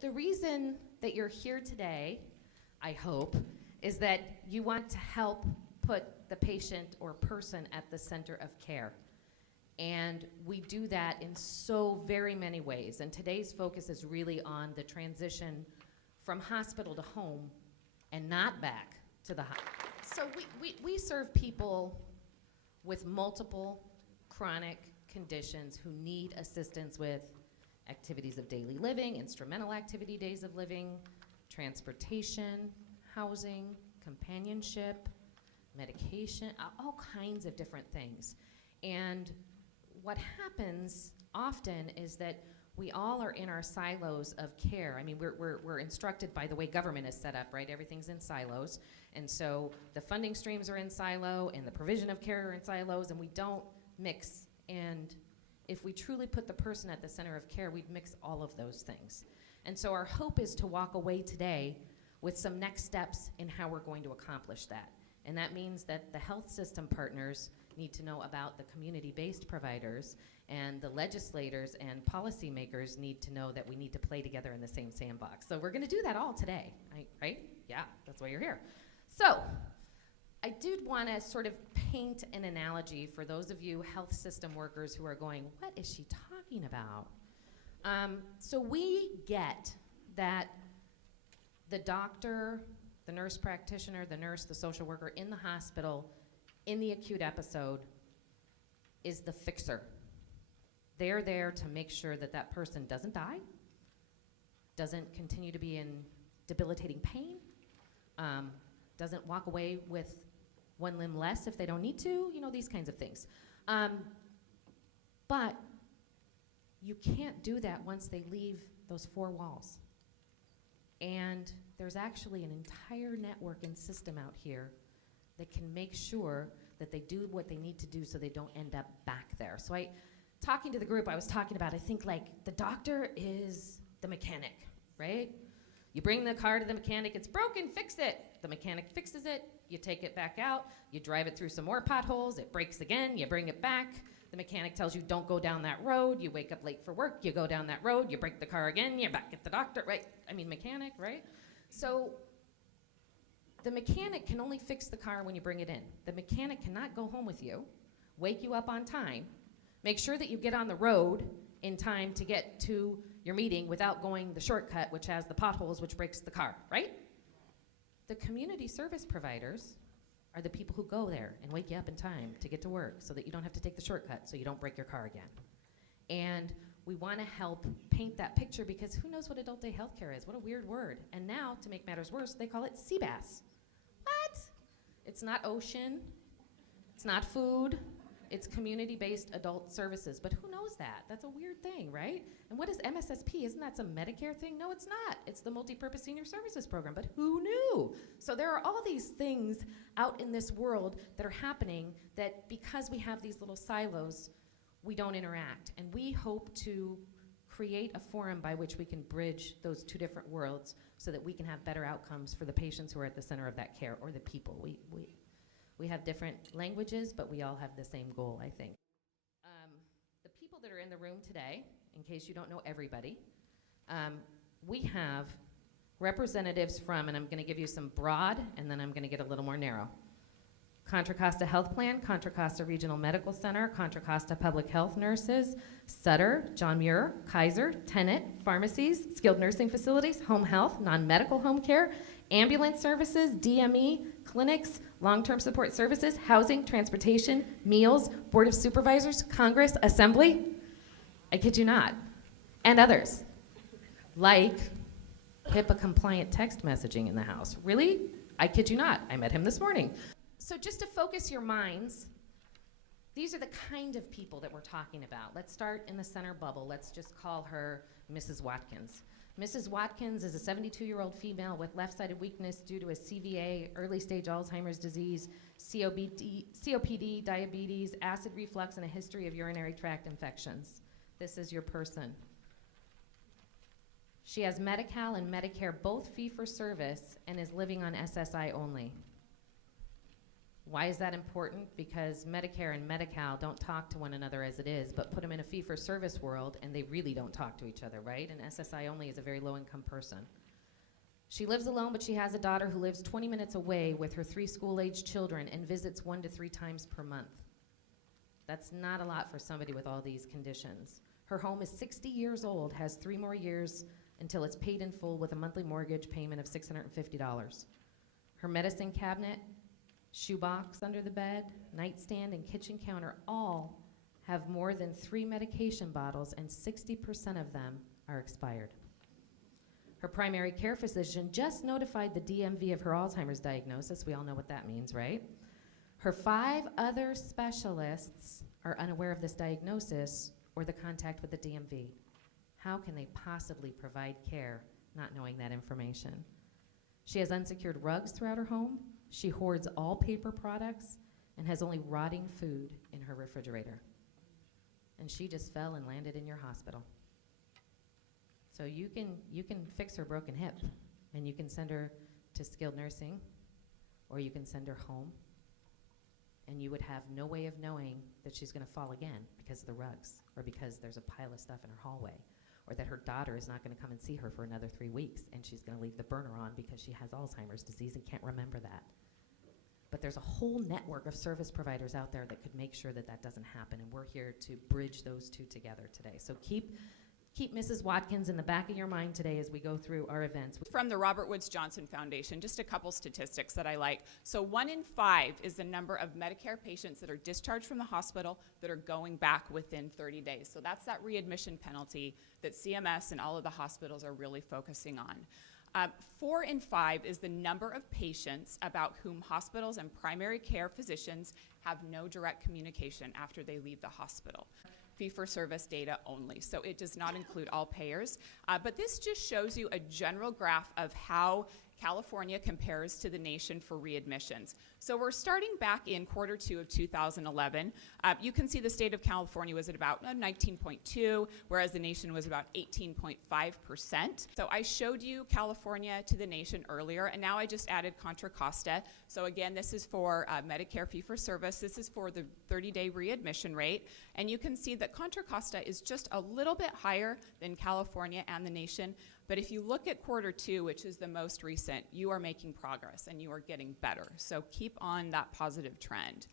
The reason that you're here today, I hope, is that you want to help put the patient or person at the center of care. And we do that in so very many ways. And today's focus is really on the transition from hospital to home and not back to the hospital. So we serve people with multiple chronic conditions who need assistance with activities of daily living, instrumental activity days of living, transportation, housing, companionship, medication, all kinds of different things. And what happens often is that we all are in our silos of care. I mean, we're instructed by the way government is set up, right? Everything's in silos. And so the funding streams are in silo and the provision of care are in silos, and we don't mix. And if we truly put the person at the center of care, we'd mix all of those things. And so our hope is to walk away today with some next steps in how we're going to accomplish that. And that means that the health system partners need to know about the community-based providers, and the legislators and policymakers need to know that we need to play together in the same sandbox. So we're gonna do that all today, right? Yeah, that's why you're here. So I did wanna sort of paint an analogy for those of you health system workers who are going, what is she talking about? So we get that the doctor, the nurse practitioner, the nurse, the social worker in the hospital in the acute episode is the fixer. They're there to make sure that that person doesn't die, doesn't continue to be in debilitating pain, doesn't walk away with one limb less if they don't need to, you know, these kinds of things. But you can't do that once they leave those four walls. And there's actually an entire network and system out here that can make sure that they do what they need to do so they don't end up back there. So talking to the group, I was talking about, I think like the doctor is the mechanic, right? You bring the car to the mechanic, it's broken, fix it. The mechanic fixes it, you take it back out, you drive it through some more potholes, it breaks again, you bring it back. The mechanic tells you don't go down that road, you wake up late for work, you go down that road, you break the car again, you're back at the doctor, right? I mean, mechanic, right? So the mechanic can only fix the car when you bring it in. The mechanic cannot go home with you, wake you up on time, make sure that you get on the road in time to get to your meeting without going the shortcut, which has the potholes, which breaks the car, right? The community service providers are the people who go there and wake you up in time to get to work so that you don't have to take the shortcut so you don't break your car again. And we want to help paint that picture because who knows what adult day healthcare is? What a weird word. And now, to make matters worse, they call it CBAS. What? It's not ocean, it's not food, it's community-based adult services. But who knows that? That's a weird thing, right? And what is MSSP? Isn't that some Medicare thing? No, it's not. It's the Multi-Purpose Senior Services Program, but who knew? So there are all these things out in this world that are happening that because we have these little silos, we don't interact. And we hope to create a forum by which we can bridge those two different worlds so that we can have better outcomes for the patients who are at the center of that care, or the people. We have different languages, but we all have the same goal, I think. The people that are in the room today, in case you don't know everybody, we have representatives from, and I'm going to give you some broad, and then I'm going to get a little more narrow. Contra Costa Health Plan, Contra Costa Regional Medical Center, Contra Costa Public Health Nurses, Sutter, John Muir, Kaiser, Tenet, pharmacies, skilled nursing facilities, home health, non-medical home care, ambulance services, DME, clinics, long-term support services, housing, transportation, meals, Board of Supervisors, Congress, Assembly. I kid you not. And others, like HIPAA-compliant text messaging in the House. Really? I kid you not. I met him this morning. So just to focus your minds, these are the kind of people that we're talking about. Let's start in the center bubble. Let's just call her Mrs. Watkins. Mrs. Watkins is a 72-year-old female with left-sided weakness due to a CVA, early-stage Alzheimer's disease, COPD, diabetes, acid reflux, and a history of urinary tract infections. This is your person. She has Medi-Cal and Medicare, both fee-for-service, and is living on SSI only. Why is that important? Because Medicare and Medi-Cal don't talk to one another as it is, but put them in a fee-for-service world, and they really don't talk to each other, right? And SSI only is a very low-income person. She lives alone, but she has a daughter who lives 20 minutes away with her 3 school-aged children and visits 1 to 3 times per month. That's not a lot for somebody with all these conditions. Her home is 60 years old, has 3 more years until it's paid in full with a monthly mortgage payment of $650. Her medicine cabinet, shoebox under the bed, nightstand, and kitchen counter all have more than 3 medication bottles, and 60% of them are expired. Her primary care physician just notified the DMV of her Alzheimer's diagnosis. We all know what that means, right? Her 5 other specialists are unaware of this diagnosis or the contact with the DMV. How can they possibly provide care not knowing that information? She has unsecured rugs throughout her home. She hoards all paper products and has only rotting food in her refrigerator. And she just fell and landed in your hospital. So you can fix her broken hip, and you can send her to skilled nursing, or you can send her home, and you would have no way of knowing that she's going to fall again because of the rugs, or because there's a pile of stuff in her hallway, or that her daughter is not going to come and see her for another 3 weeks, and she's going to leave the burner on because she has Alzheimer's disease and can't remember that. But there's a whole network of service providers out there that could make sure that that doesn't happen, and we're here to bridge those two together today. So keep Mrs. Watkins in the back of your mind today as we go through our events. From the Robert Woods Johnson Foundation, just a couple statistics that I like. So 1 in 5 is the number of Medicare patients that are discharged from the hospital that are going back within 30 days. So that's that readmission penalty that CMS and all of the hospitals are really focusing on. 4 in 5 is the number of patients about whom hospitals and primary care physicians have no direct communication after they leave the hospital. Fee-for-service data only, so it does not include all payers. But this just shows you a general graph of how California compares to the nation for readmissions. So we're starting back in Q2 of 2011. You can see the state of California was at about 19.2, whereas the nation was about 18.5%. So I showed you California to the nation earlier, and now I just added Contra Costa. So again, this is for Medicare fee-for-service. This is for the 30-day readmission rate. And you can see that Contra Costa is just a little bit higher than California and the nation. But if you look at Q2, which is the most recent, you are making progress and you are getting better. So keep on that positive trend.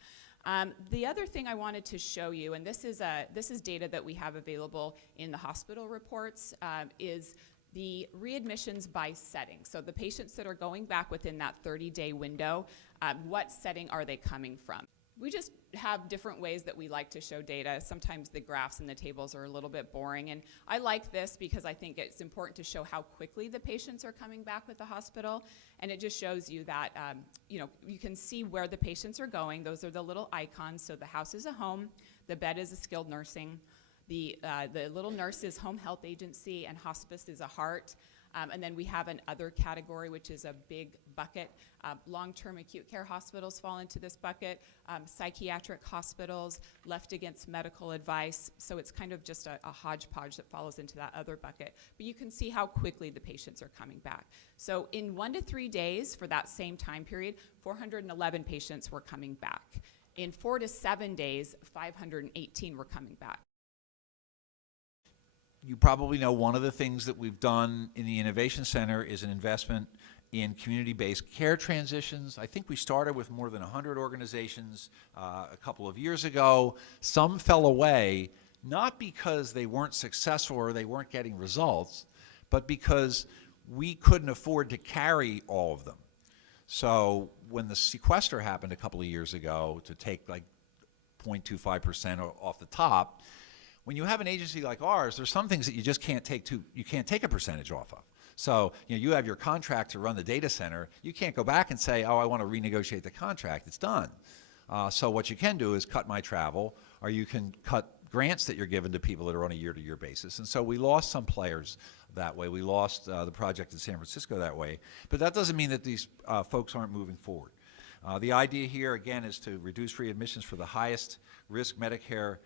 The other thing I wanted to show you, and this is data that we have available in the hospital reports, is the readmissions by setting. So the patients that are going back within that 30-day window, what setting are they coming from? We just have different ways that we like to show data. Sometimes the graphs and the tables are a little bit boring, and I like this because I think it's important to show how quickly the patients are coming back with the hospital, and it just shows you that you can see where the patients are going. Those are the little icons. So the house is a home, the bed is a skilled nursing, the little nurse is home health agency, and hospice is a heart. And then we have an other category, which is a big bucket. Long-term acute care hospitals fall into this bucket. Psychiatric hospitals, left against medical advice. So it's kind of just a hodgepodge that falls into that other bucket. But you can see how quickly the patients are coming back. So in 1 to 3 days for that same time period, 411 patients were coming back. In 4 to 7 days, 518 were coming back. You probably know one of the things that we've done in the Innovation Center is an investment in community-based care transitions. I think we started with more than 100 organizations a couple of years ago. Some fell away, not because they weren't successful or they weren't getting results, but because we couldn't afford to carry all of them. So when the sequester happened a couple of years ago to take like 0.25% off the top, when you have an agency like ours, there's some things that you just can't take a percentage off of. So you have your contract to run the data center. You can't go back and say, oh, I want to renegotiate the contract. It's done. So what you can do is cut my travel, or you can cut grants that you're given to people that are on a year-to-year basis. And so we lost some players that way. We lost the project in San Francisco that way. But that doesn't mean that these folks aren't moving forward. The idea here, again, is to reduce readmissions for the highest risk Medicare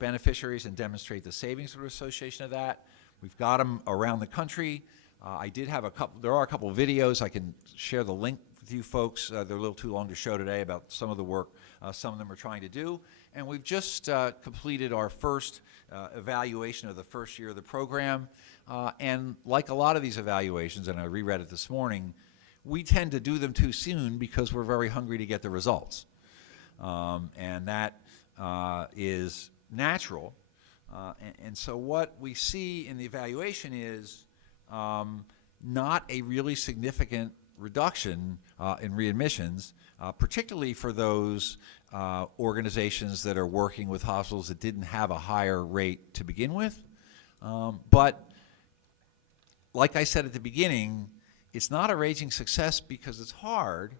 beneficiaries and demonstrate the savings that are associated with that. We've got them around the country. I did have there are a couple of videos. I can share the link with you folks. They're a little too long to show today about some of the work some of them are trying to do. And we've just completed our first evaluation of the first year of the program. And like a lot of these evaluations, and I reread it this morning, we tend to do them too soon because we're very hungry to get the results. And that is natural. And so what we see in the evaluation is not a really significant reduction in readmissions, particularly for those organizations that are working with hospitals that didn't have a higher rate to begin with. But like I said at the beginning, it's not a raging success because it's hard,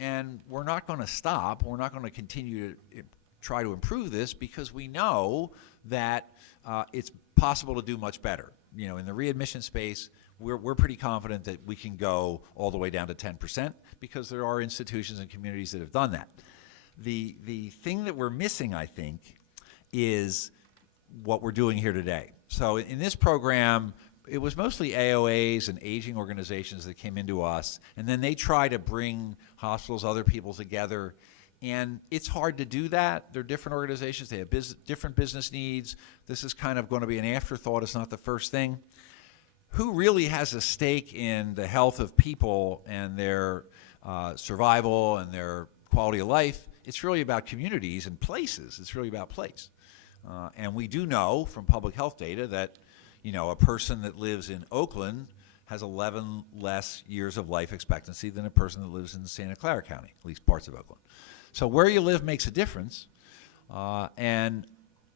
and we're not going to stop. We're not going to continue to try to improve this because we know that it's possible to do much better. You know, in the readmission space, we're pretty confident that we can go all the way down to 10% because there are institutions and communities that have done that. The thing that we're missing, I think, is what we're doing here today. So in this program, it was mostly AOAs and aging organizations that came into us, and then they try to bring hospitals, other people together, and it's hard to do that. They're different organizations. They have different business needs. This is kind of going to be an afterthought. It's not the first thing. Who really has a stake in the health of people and their survival and their quality of life? It's really about communities and places. It's really about place. And we do know from public health data that, you know, a person that lives in Oakland has 11 less years of life expectancy than a person that lives in Santa Clara County, at least parts of Oakland. So where you live makes a difference. And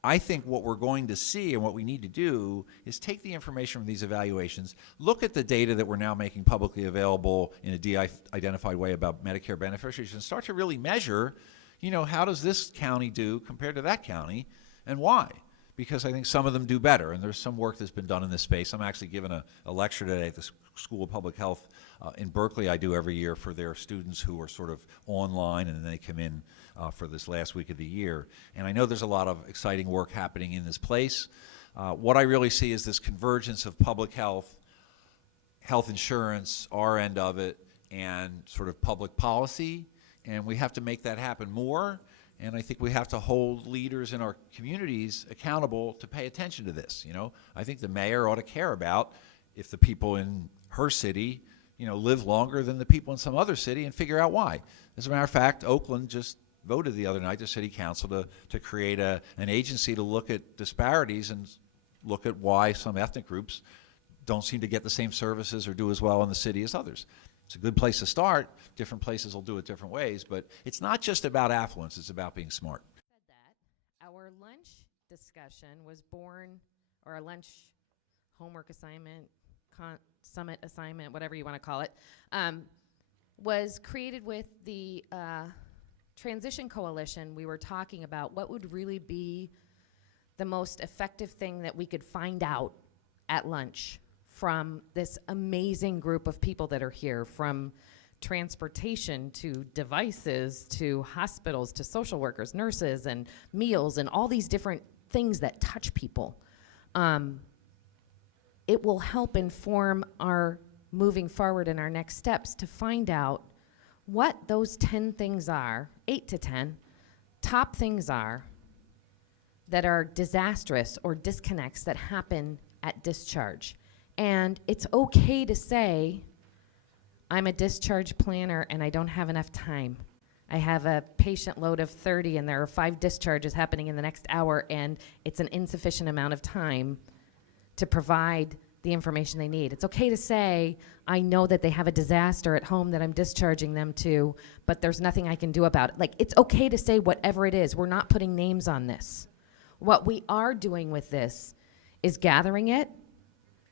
I think what we're going to see and what we need to do is take the information from these evaluations, look at the data that we're now making publicly available in a de-identified way about Medicare beneficiaries, and start to really measure, you know, how does this county do compared to that county, and why? Because I think some of them do better, and there's some work that's been done in this space. I'm actually giving a lecture today at the School of Public Health in Berkeley. I do every year for their students who are sort of online, and then they come in for this last week of the year. And I know there's a lot of exciting work happening in this place. What I really see is this convergence of public health, health insurance, our end of it, and sort of public policy, and we have to make that happen more. And I think we have to hold leaders in our communities accountable to pay attention to this. You know, I think the mayor ought to care about if the people in her city, you know, live longer than the people in some other city, and figure out why. As a matter of fact, Oakland just voted the other night, the city council, to create an agency to look at disparities and look at why some ethnic groups don't seem to get the same services or do as well in the city as others. It's a good place to start. Different places will do it different ways, but it's not just about affluence, it's about being smart. Said that, our lunch discussion was born, or a lunch homework assignment, summit assignment, whatever you want to call it, was created with the Transition Coalition. We were talking about what would really be the most effective thing that we could find out at lunch from this amazing group of people that are here, from transportation to devices to hospitals to social workers, nurses, and meals, and all these different things that touch people. It will help inform our moving forward in our next steps to find out what those 10 things are, 8 to 10, top things are that are disastrous or disconnects that happen at discharge. And it's okay to say, I'm a discharge planner and I don't have enough time. I have a patient load of 30 and there are 5 discharges happening in the next hour, and it's an insufficient amount of time to provide the information they need. It's okay to say, I know that they have a disaster at home that I'm discharging them to, but there's nothing I can do about it. Like, it's okay to say whatever it is. We're not putting names on this. What we are doing with this is gathering it.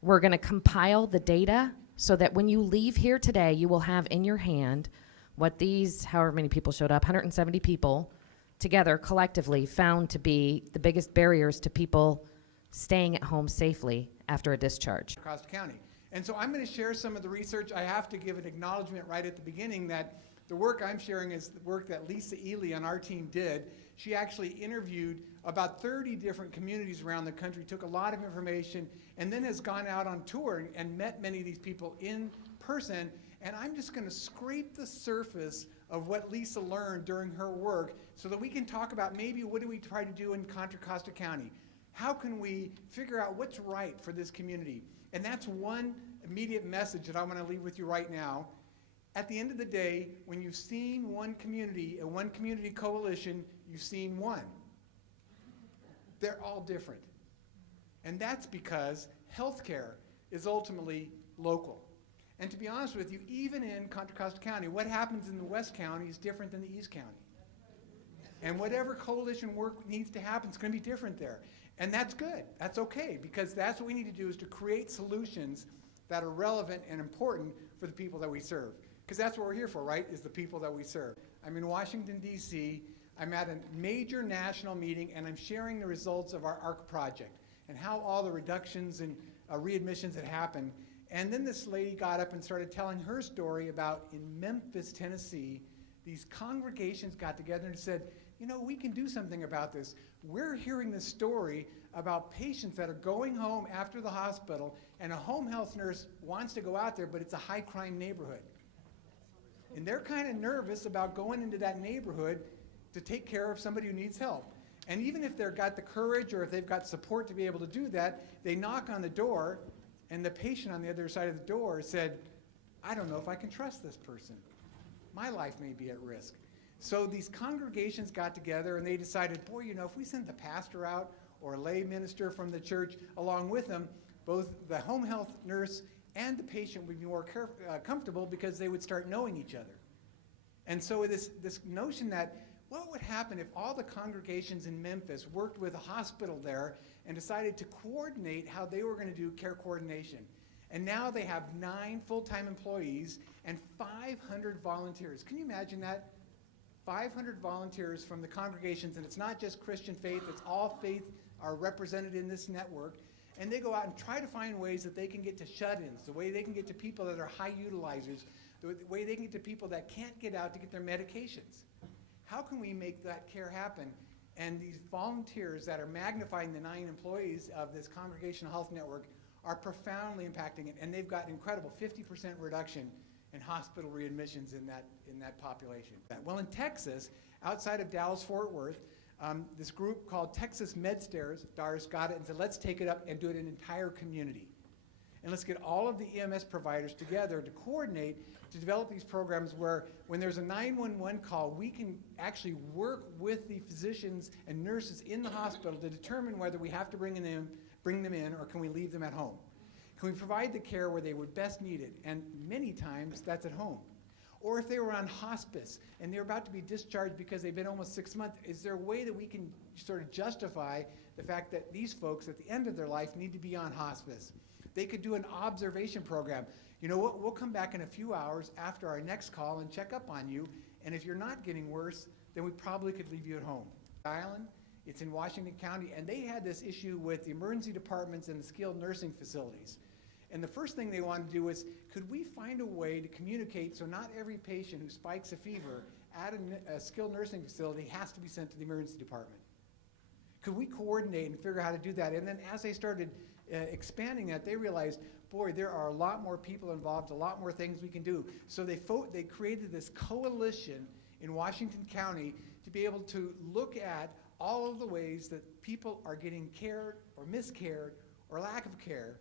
We're going to compile the data so that when you leave here today, you will have in your hand what these, however many people showed up, 170 people together collectively found to be the biggest barriers to people staying at home safely after a discharge. Across the county. And so I'm going to share some of the research. I have to give an acknowledgement right at the beginning that the work I'm sharing is the work that Lisa Ely on our team did. She actually interviewed about 30 different communities around the country, took a lot of information, and then has gone out on tour and met many of these people in person. And I'm just going to scrape the surface of what Lisa learned during her work so that we can talk about maybe what do we try to do in Contra Costa County. How can we figure out what's right for this community? And that's one immediate message that I want to leave with you right now. At the end of the day, when you've seen one community, a one community coalition, you've seen one. They're all different. And that's because healthcare is ultimately local. And to be honest with you, even in Contra Costa County, what happens in the West County is different than the East County. And whatever coalition work needs to happen is going to be different there. And that's good. That's okay, because that's what we need to do, is to create solutions that are relevant and important for the people that we serve. Because that's what we're here for, right, is the people that we serve. I'm in Washington, D.C. I'm at a major national meeting, and I'm sharing the results of our ARC project and how all the reductions and readmissions had happened. And then this lady got up and started telling her story about in Memphis, Tennessee, these congregations got together and said, you know, we can do something about this. We're hearing this story about patients that are going home after the hospital, and a home health nurse wants to go out there, but it's a high crime neighborhood. And they're kind of nervous about going into that neighborhood to take care of somebody who needs help. And even if they've got the courage or if they've got support to be able to do that, they knock on the door, and the patient on the other side of the door said, I don't know if I can trust this person. My life may be at risk. So these congregations got together and they decided, boy, you know, if we send the pastor out or a lay minister from the church along with them, both the home health nurse and the patient would be more comfortable because they would start knowing each other. And so this notion that what would happen if all the congregations in Memphis worked with a hospital there and decided to coordinate how they were going to do care coordination. And now they have 9 full-time employees and 500 volunteers. Can you imagine that? 500 volunteers from the congregations, and it's not just Christian faith, it's all faith are represented in this network. And they go out and try to find ways that they can get to shut-ins, the way they can get to people that are high utilizers, the way they can get to people that can't get out to get their medications. How can we make that care happen? And these volunteers that are magnifying the 9 employees of this congregational health network are profoundly impacting it, and they've got an incredible 50% reduction in hospital readmissions in that population. Well, in Texas, outside of Dallas-Fort Worth, this group called Texas MedStars got it and said, let's take it up and do it in an entire community. And let's get all of the EMS providers together to coordinate to develop these programs where when there's a 911 call, we can actually work with the physicians and nurses in the hospital to determine whether we have to bring them in or can we leave them at home. Can we provide the care where they would best need it? And many times that's at home. Or if they were on hospice and they're about to be discharged because they've been almost 6 months, is there a way that we can sort of justify the fact that these folks at the end of their life need to be on hospice? They could do an observation program. You know what, we'll come back in a few hours after our next call and check up on you, and if you're not getting worse, then we probably could leave you at home. Island, it's in Washington County, and they had this issue with the emergency departments and the skilled nursing facilities. And the first thing they wanted to do was, could we find a way to communicate so not every patient who spikes a fever at a skilled nursing facility has to be sent to the emergency department? Could we coordinate and figure out how to do that? And then as they started expanding that, they realized, boy, there are a lot more people involved, a lot more things we can do. So they created this coalition in Washington County to be able to look at all of the ways that people are getting cared or miscared or lack of care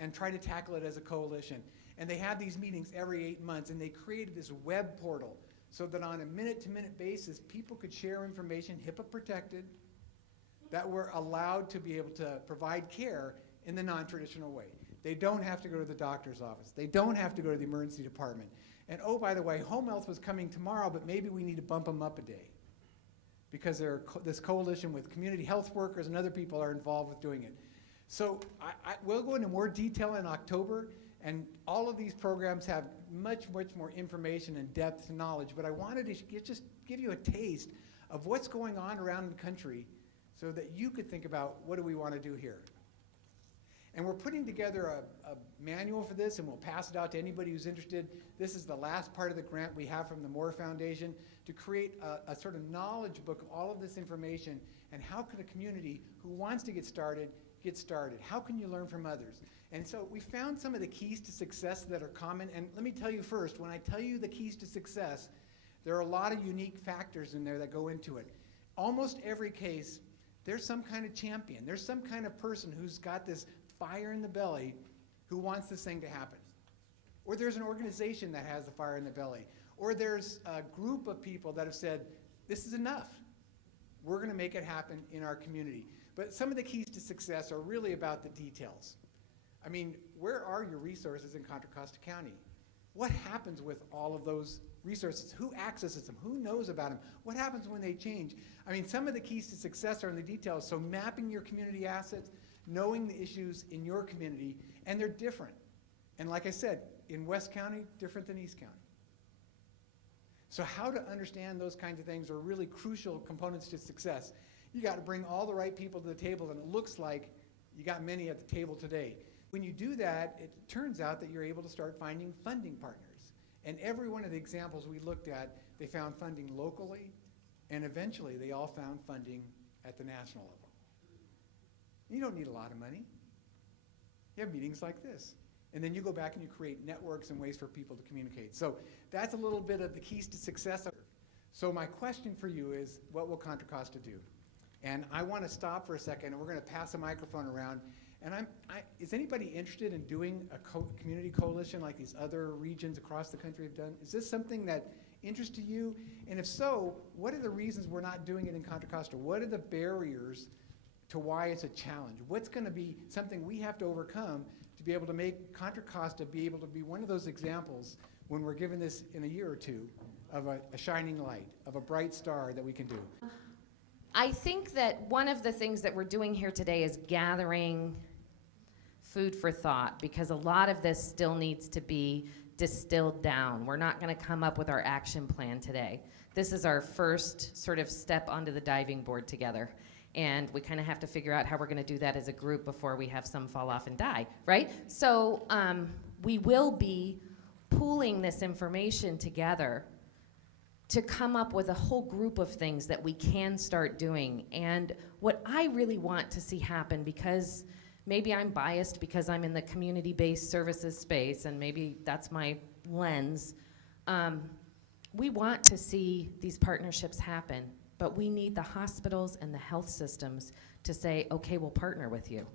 and try to tackle it as a coalition. And they have these meetings every 8 months, and they created this web portal so that on a minute-to-minute basis, people could share information, HIPAA protected, that were allowed to be able to provide care in the non-traditional way. They don't have to go to the doctor's office. They don't have to go to the emergency department. And oh, by the way, home health was coming tomorrow, but maybe we need to bump them up a day because this coalition with community health workers and other people are involved with doing it. So we'll go into more detail in October, and all of these programs have much, much more information and depth and knowledge, but I wanted to just give you a taste of what's going on around the country so that you could think about what do we want to do here. And we're putting together a manual for this, and we'll pass it out to anybody who's interested. This is the last part of the grant we have from the Moore Foundation to create a sort of knowledge book of all of this information, and how can a community who wants to get started. How can you learn from others? And so we found some of the keys to success that are common. And let me tell you first, when I tell you the keys to success, there are a lot of unique factors in there that go into it. Almost every case, there's some kind of champion. There's some kind of person who's got this fire in the belly who wants this thing to happen. Or there's an organization that has the fire in the belly. Or there's a group of people that have said, this is enough. We're going to make it happen in our community. But some of the keys to success are really about the details. I mean, where are your resources in Contra Costa County? What happens with all of those resources? Who accesses them? Who knows about them? What happens when they change? I mean, some of the keys to success are in the details. So mapping your community assets, knowing the issues in your community, and they're different. And like I said, in West County, different than East County. So how to understand those kinds of things are really crucial components to success. You got to bring all the right people to the table, and it looks like you got many at the table today. When you do that, it turns out that you're able to start finding funding partners. And every one of the examples we looked at, they found funding locally, and eventually they all found funding at the national level. You don't need a lot of money. You have meetings like this. And then you go back and you create networks and ways for people to communicate. So that's a little bit of the keys to success. So my question for you is, what will Contra Costa do? And I want to stop for a second, and we're going to pass a microphone around. And is anybody interested in doing a community coalition like these other regions across the country have done? Is this something that interests you? And if so, what are the reasons we're not doing it in Contra Costa? What are the barriers to why it's a challenge? What's going to be something we have to overcome to be able to make Contra Costa be able to be one of those examples when we're given this in a year or two of a shining light, of a bright star that we can do? I think that one of the things that we're doing here today is gathering food for thought, because a lot of this still needs to be distilled down. We're not going to come up with our action plan today. This is our first sort of step onto the diving board together. And we kind of have to figure out how we're going to do that as a group before we have some fall off and die, right? So we will be pooling this information together to come up with a whole group of things that we can start doing. And what I really want to see happen, because maybe I'm biased because I'm in the community-based services space, and maybe that's my lens, we want to see these partnerships happen, but we need the hospitals and the health systems to say, okay, we'll partner with you.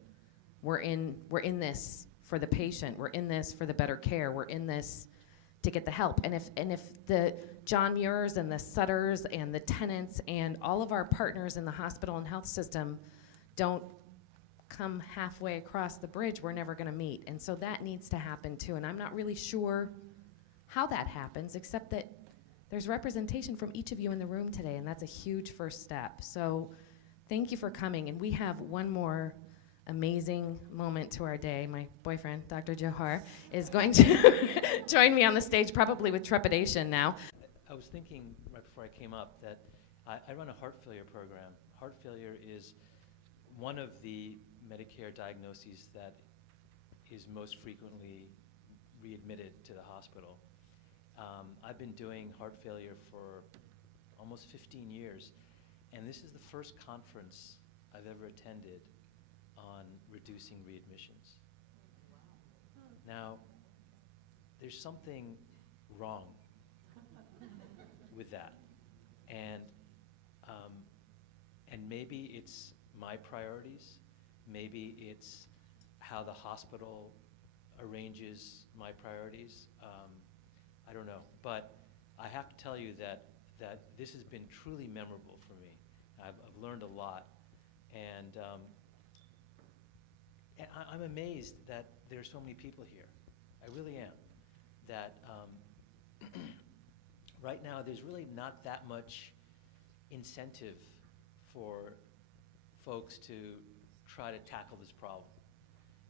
We're in this for the patient. We're in this for the better care. We're in this to get the help. And if the John Muirs and the Sutters and the tenants and all of our partners in the hospital and health system don't come halfway across the bridge, we're never gonna meet. And so that needs to happen too. And I'm not really sure how that happens, except that there's representation from each of you in the room today, and that's a huge first step. So thank you for coming. And we have one more amazing moment to our day. My boyfriend, Dr. Johar, is going to join me on the stage, probably with trepidation now. I was thinking right before I came up that I run a heart failure program. Heart failure is one of the Medicare diagnoses that is most frequently readmitted to the hospital. I've been doing heart failure for almost 15 years, and this is the first conference I've ever attended on reducing readmissions. Now, there's something wrong with that, and maybe it's my priorities, maybe it's how the hospital arranges my priorities. I don't know, but I have to tell you that this has been truly memorable for me. I've learned a lot, and I'm amazed that there are so many people here. I really am. That right now there's really not that much incentive for folks to try to tackle this problem.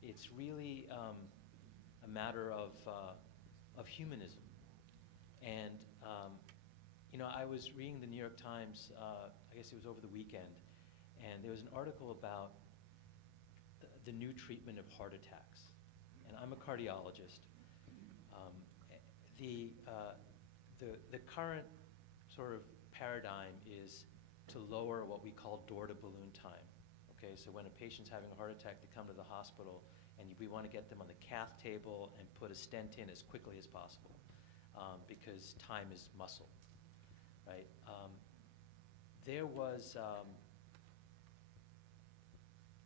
It's really a matter of humanism. And you know, I was reading the New York Times, I guess it was over the weekend, and there was an article about the new treatment of heart attacks. And I'm a cardiologist. Um, the current sort of paradigm is to lower what we call door-to-balloon time. Okay, so when a patient's having a heart attack, they come to the hospital, and we want to get them on the cath table and put a stent in as quickly as possible, because time is muscle, right? There were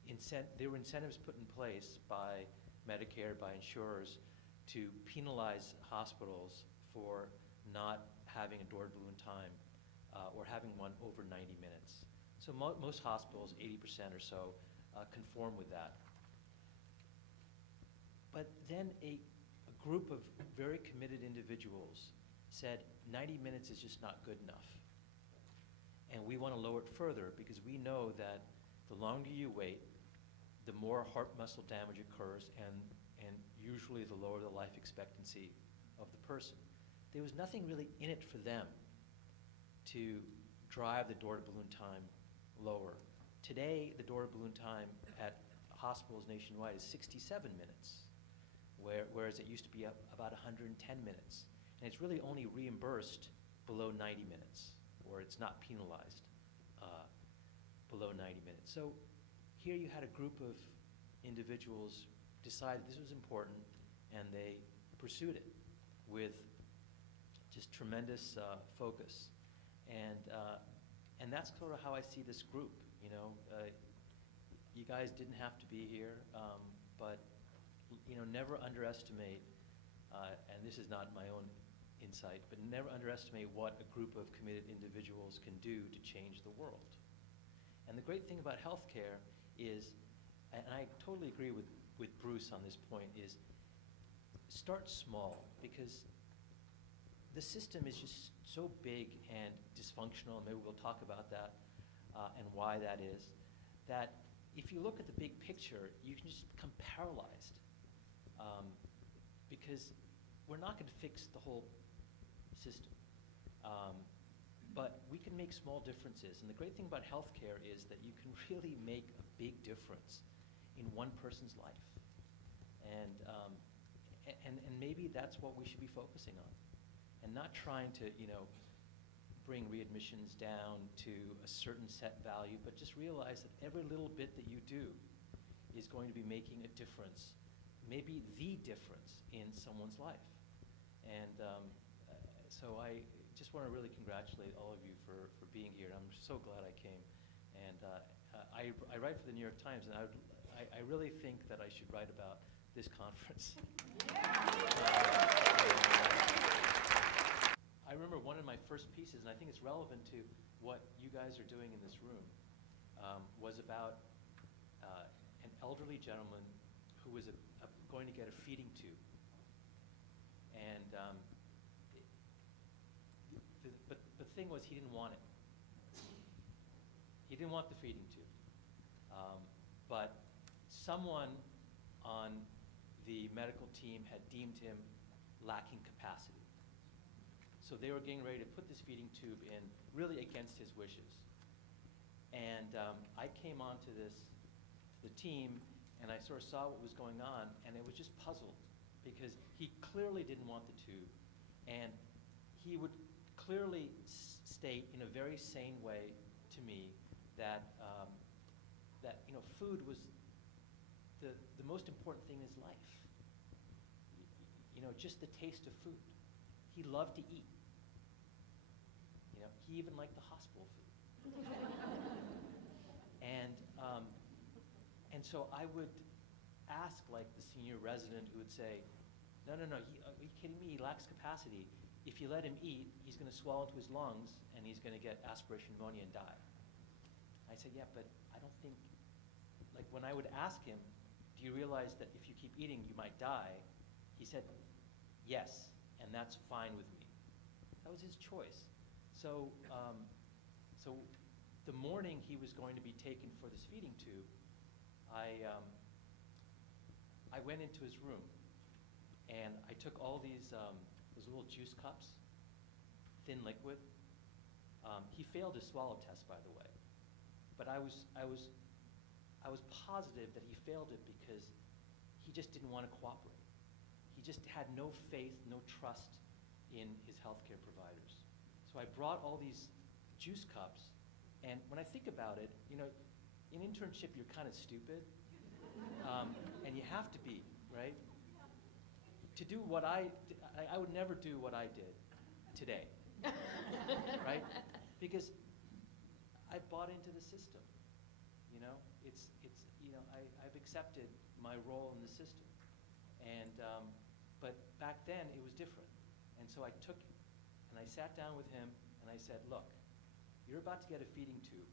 incentives put in place by Medicare, by insurers, to penalize hospitals for not having a door-to-balloon time or having one over 90 minutes. So most hospitals, 80% or so, conform with that. But then a group of very committed individuals said 90 minutes is just not good enough. And we want to lower it further because we know that the longer you wait, the more heart muscle damage occurs, and usually the lower the life expectancy of the person. There was nothing really in it for them to drive the door-to-balloon time lower. Today, the door-to-balloon time at hospitals nationwide is 67 minutes, whereas it used to be about 110 minutes. And it's really only reimbursed below 90 minutes, or it's not penalized below 90 minutes. So here you had a group of individuals decide this was important, and they pursued it with just tremendous focus. And that's sort of how I see this group. You know, you guys didn't have to be here, but you know, never underestimate. And this is not my own insight, but never underestimate what a group of committed individuals can do to change the world. And the great thing about healthcare is, and I totally agree with Bruce on this point, is start small, because the system is just so big and dysfunctional, and maybe we'll talk about that and why that is, that if you look at the big picture, you can just become paralyzed, because we're not going to fix the whole system. But we can make small differences. And the great thing about healthcare is that you can really make a big difference in one person's life. And maybe that's what we should be focusing on. And not trying to, you know, bring readmissions down to a certain set value, but just realize that every little bit that you do is going to be making a difference, maybe the difference in someone's life. And so I just want to really congratulate all of you for being here. I'm so glad I came. And I write for the New York Times, and I really think that I should write about this conference. I remember one of my first pieces, and I think it's relevant to what you guys are doing in this room, was about an elderly gentleman who was going to get a feeding tube. And but the thing was, he didn't want it. He didn't want the feeding tube. But someone on the medical team had deemed him lacking capacity. So they were getting ready to put this feeding tube in, really against his wishes. And I came onto the team, and I sort of saw what was going on, and I was just puzzled, because he clearly didn't want the tube, and he would clearly state in a very sane way to me that that, you know, food was the most important thing in his life. You know, just the taste of food. He loved to eat. You know, he even liked the hospital food. And so I would ask, like, the senior resident who would say, no, are you kidding me? He lacks capacity. If you let him eat, he's going to swallow into his lungs, and he's going to get aspiration pneumonia and die. I said, yeah, but I don't think, like, when I would ask him, do you realize that if you keep eating, you might die? He said, yes, and that's fine with me. That was his choice. So, so the morning he was going to be taken for this feeding tube, I went into his room, and I took all these those little juice cups, thin liquid. He failed his swallow test, by the way, but I I was positive that he failed it because he just didn't want to cooperate. He just had no faith, no trust in his healthcare providers. So I brought all these juice cups, and when I think about it, you know, in internship you're kind of stupid, and you have to be, right? To do what I would never do what I did today, right? Because I bought into the system, you know? It's you know, I've accepted my role in the system. And, but back then it was different. And so I took, and I sat down with him and I said, look, you're about to get a feeding tube.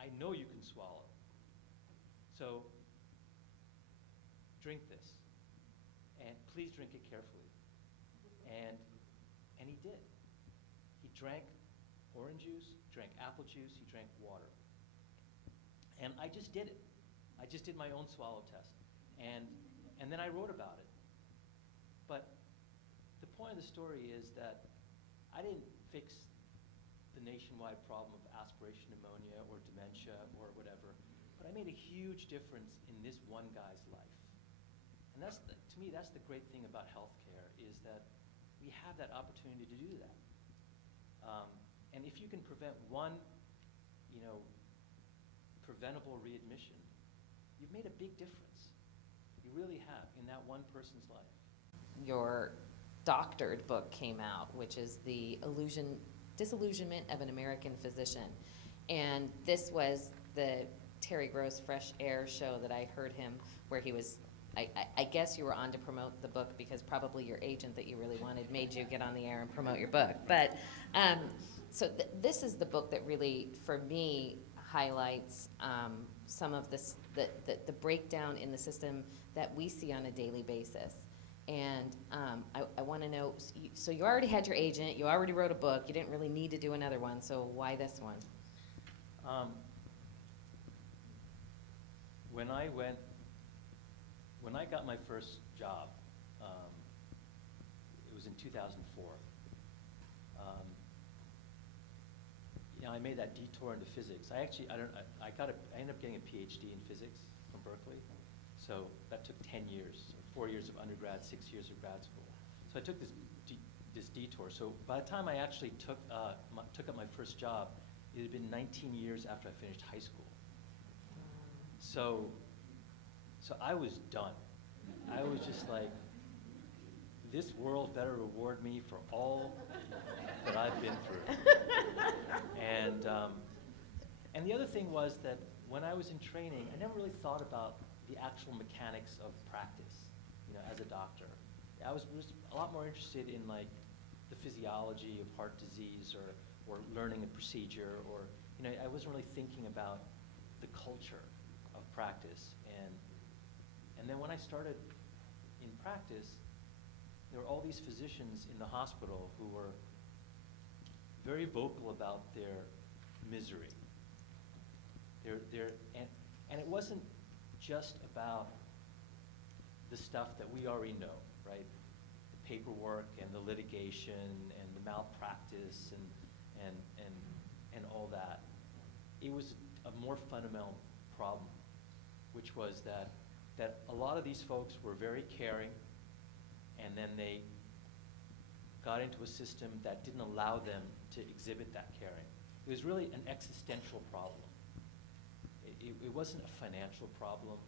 I know you can swallow. So drink this, and please drink it carefully. And he did. He drank orange juice, drank apple juice, he drank water. And I just did it. I just did my own swallow test. And then I wrote about it. But the point of the story is that I didn't fix the nationwide problem of aspiration pneumonia or dementia or whatever, but I made a huge difference in this one guy's life. And that's to me, that's the great thing about healthcare, is that we have that opportunity to do that. And if you can prevent one, you know, preventable readmission, you've made a big difference. You really have, in that one person's life. Your doctored book came out, which is The Disillusionment of an American Physician. And this was the Terry Gross Fresh Air show that I heard him, where he was, I guess you were on to promote the book because probably your agent that you really wanted made you get on the air and promote your book. But so this is the book that really, for me, highlights some of this, the breakdown in the system that we see on a daily basis. And I want to know, so you already had your agent, you already wrote a book, you didn't really need to do another one, so why this one? When I got my first job, it was in 2004. You know, I made that detour into physics. I ended up getting a PhD in physics from Berkeley. So that took 10 years, 4 years of undergrad, 6 years of grad school. So I took this detour. So by the time I actually took up my first job, it had been 19 years after I finished high school. So I was done. I was just like, this world better reward me for all that I've been through. And the other thing was that when I was in training, I never really thought about the actual mechanics of practice, you know, as a doctor. I was a lot more interested in like the physiology of heart disease or learning a procedure, or, you know, I wasn't really thinking about the culture of practice. And then when I started in practice, there were all these physicians in the hospital who were very vocal about their misery. And it wasn't just about the stuff that we already know, right? The paperwork and the litigation and the malpractice and all that. It was a more fundamental problem, which was that a lot of these folks were very caring, and then they got into a system that didn't allow them to exhibit that caring. It was really an existential problem. It wasn't a financial problem.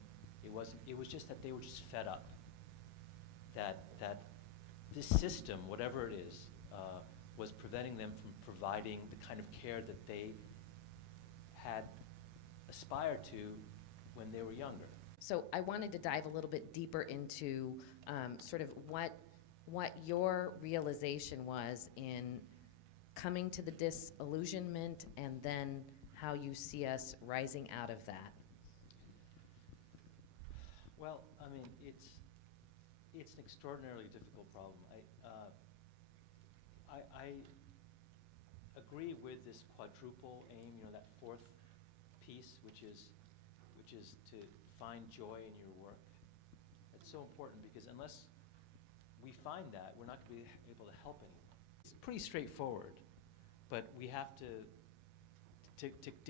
It was just that they were just fed up. That this system, whatever it is, was preventing them from providing the kind of care that they had aspired to when they were younger. So I wanted to dive a little bit deeper into sort of what your realization was in coming to the disillusionment, and then how you see us rising out of that. Well, I mean, it's an extraordinarily difficult problem. I agree with this quadruple aim, you know, that fourth piece, which is to find joy in your work. It's so important, because unless we find that, we're not going to be able to help anyone. It's pretty straightforward, but we have to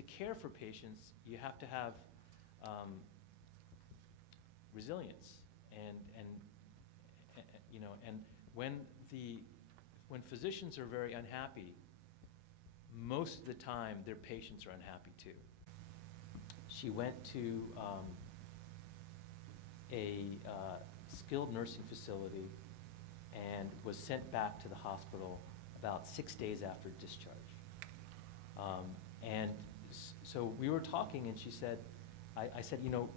care for patients, you have to have resilience. And you know, and when physicians are very unhappy, most of the time their patients are unhappy too. She went to a skilled nursing facility and was sent back to the hospital about 6 days after discharge. So we were talking, and she said, I said, you know,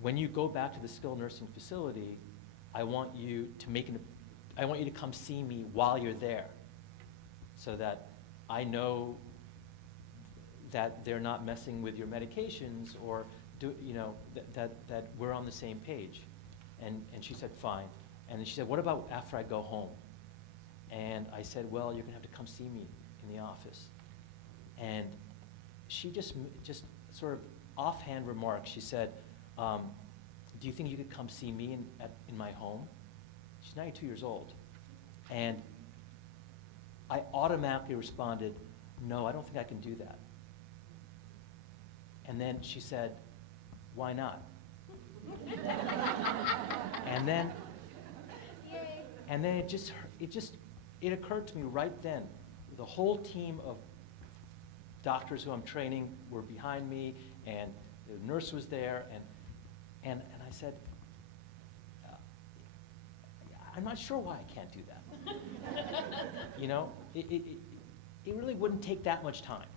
when you go back to the skilled nursing facility, I want you to come see me while you're there, so that I know that they're not messing with your medications, or that we're on the same page. And she said, fine. And then she said, what about after I go home? And I said, well, you're gonna have to come see me in the office. And she just sort of offhand remarked, she said, do you think you could come see me in my home? She's 92 years old. And I automatically responded, no, I don't think I can do that. And then she said, why not? And then it occurred to me right then, the whole team of doctors who I'm training were behind me, and the nurse was there, and I said, I'm not sure why I can't do that. You know, it really wouldn't take that much time.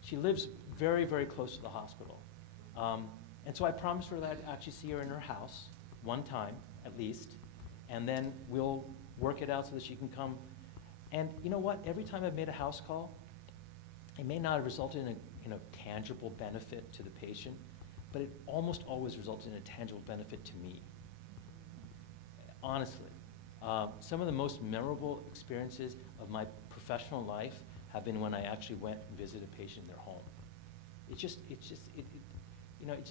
She lives very, very close to the hospital. And so I promised her that I'd actually see her in her house one time, at least, and then we'll work it out so that she can come. And you know what? Every time I've made a house call, it may not have resulted in a tangible benefit to the patient, but it almost always results in a tangible benefit to me. Honestly, some of the most memorable experiences of my professional life have been when I actually went and visited a patient in their home. It just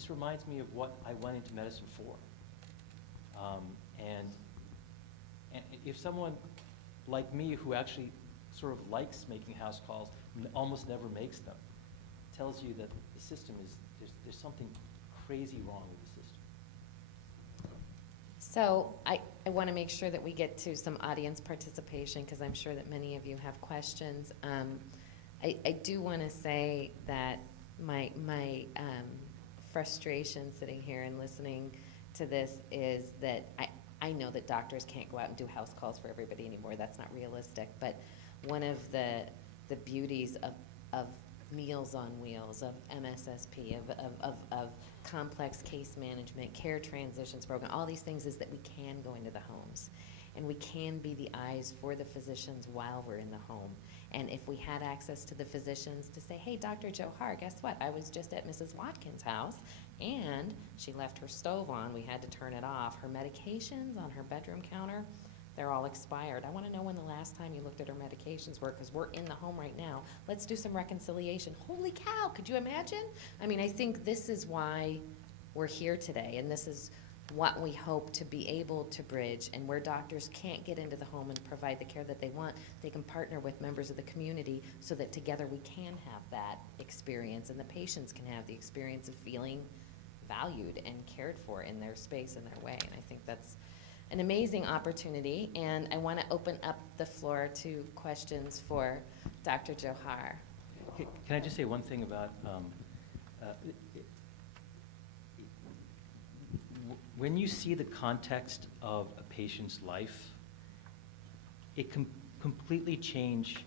reminds me of what I went into medicine for. And if someone like me, who actually sort of likes making house calls, almost never makes them, tells you that the system there's something crazy wrong with the system. So I want to make sure that we get to some audience participation, because I'm sure that many of you have questions. I do want to say that my frustration sitting here and listening to this is that I know that doctors can't go out and do house calls for everybody anymore. That's not realistic. But one of the beauties of Meals on Wheels, of MSSP, of complex case management, care transitions program, all these things, is that we can go into the homes. And we can be the eyes for the physicians while we're in the home. And if we had access to the physicians to say, hey, Dr. Johar, guess what? I was just at Mrs. Watkins' house, and she left her stove on. We had to turn it off. Her medications on her bedroom counter, they're all expired. I want to know when the last time you looked at her medications were, because we're in the home right now. Let's do some reconciliation. Holy cow, could you imagine? I mean, I think this is why we're here today, and this is what we hope to be able to bridge. And where doctors can't get into the home and provide the care that they want, they can partner with members of the community so that together we can have that experience, and the patients can have the experience of feeling valued and cared for in their space and their way. And I think that's an amazing opportunity. And I want to open up the floor to questions for Dr. Johar. Can I just say one thing about when you see the context of a patient's life, it can completely change